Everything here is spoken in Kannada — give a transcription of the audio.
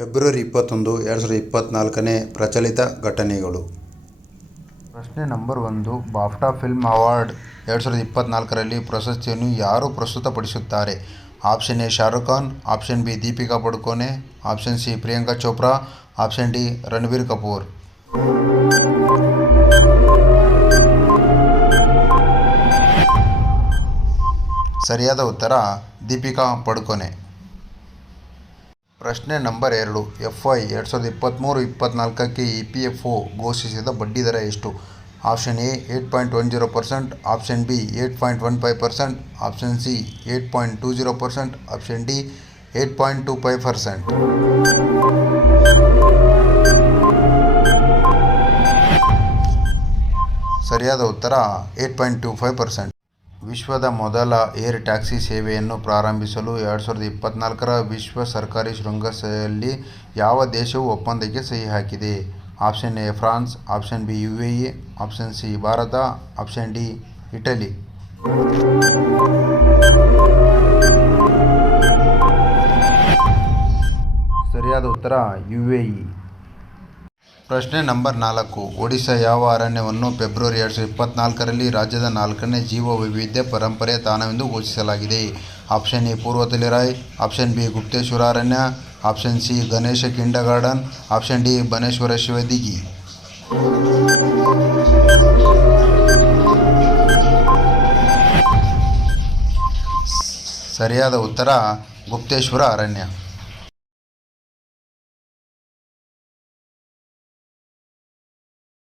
ಫೆಬ್ರವರಿ ಇಪ್ಪತ್ತೊಂದು, ಎರಡು ಸಾವಿರದ ಇಪ್ಪತ್ತ್ನಾಲ್ಕನೇ ಪ್ರಚಲಿತ ಘಟನೆಗಳು. ಪ್ರಶ್ನೆ ನಂಬರ್ ಒಂದು, ಬಾಫ್ಟಾ ಫಿಲ್ಮ್ ಅವಾರ್ಡ್ ಎರಡು ಸಾವಿರದ ಇಪ್ಪತ್ತ್ನಾಲ್ಕರಲ್ಲಿ ಪ್ರಶಸ್ತಿಯನ್ನು ಯಾರು ಪ್ರಸ್ತುತಪಡಿಸುತ್ತಾರೆ? Option A, Shahrukh Khan, option B, Deepika Padukone option C, Priyanka Chopra, option D, Ranbir Kapoor. ಸರಿಯಾದ ಉತ್ತರ, ದೀಪಿಕಾ ಪಡುಕೋನೆ ಪ್ರಶ್ನೆ ನಂಬರ್ ಎರಡು. ಎಫ್ ಐ ಎರಡು ಸಾವಿರದ ಇಪ್ಪತ್ತ್ಮೂರು ಇಪ್ಪತ್ತ್ನಾಲ್ಕಕ್ಕೆ ಇ ಪಿ ಎಫ್ ಒ ಘೋಷಿಸಿದ ಬಡ್ಡಿದರ ಎಷ್ಟು? Option A eight point one zero percent option B eight point one five percent option C eight point two zero percent option D eight point two five percent ಸರಿಯಾದ ಉತ್ತರ eight point two five percent ವಿಶ್ವದ ಮೊದಲ ಏರ್ ಟ್ಯಾಕ್ಸಿ ಸೇವೆಯನ್ನು ಪ್ರಾರಂಭಿಸಲು ಎರಡು ಸಾವಿರದ ಇಪ್ಪತ್ತ್ನಾಲ್ಕರ ವಿಶ್ವ ಸರ್ಕಾರಿ ಶೃಂಗಸಭೆಯಲ್ಲಿ ಯಾವ ದೇಶವು ಒಪ್ಪಂದಕ್ಕೆ ಸಹಿ ಹಾಕಿದೆ. Option A France, option B U A E option C Bharat, option D Italy. ಸರಿಯಾದ ಉತ್ತರ ಯು ಎ ಇ ಪ್ರಶ್ನೆ ನಂಬರ್ ನಾಲ್ಕು. ಒಡಿಶಾ ಯಾವ ಅರಣ್ಯವನ್ನು ಫೆಬ್ರವರಿ ಎರಡು ಸಾವಿರದ ಇಪ್ಪತ್ತ್ನಾಲ್ಕರಲ್ಲಿ ರಾಜ್ಯದ ನಾಲ್ಕನೇ ಜೀವ ವೈವಿಧ್ಯ ಪರಂಪರೆಯ ತಾಣವೆಂದು ಘೋಷಿಸಲಾಗಿದೆ. ಆಪ್ಷನ್ ಎ ಪೂರ್ವ ತಲಿರಾಯ್ ಆಪ್ಷನ್ ಬಿ ಗುಪ್ತೇಶ್ವರ ಅರಣ್ಯ, option C Ganesh Khind garden option D Baneshwar Shivdigi ಸರಿಯಾದ ಉತ್ತರ ಗುಪ್ತೇಶ್ವರ ಅರಣ್ಯ.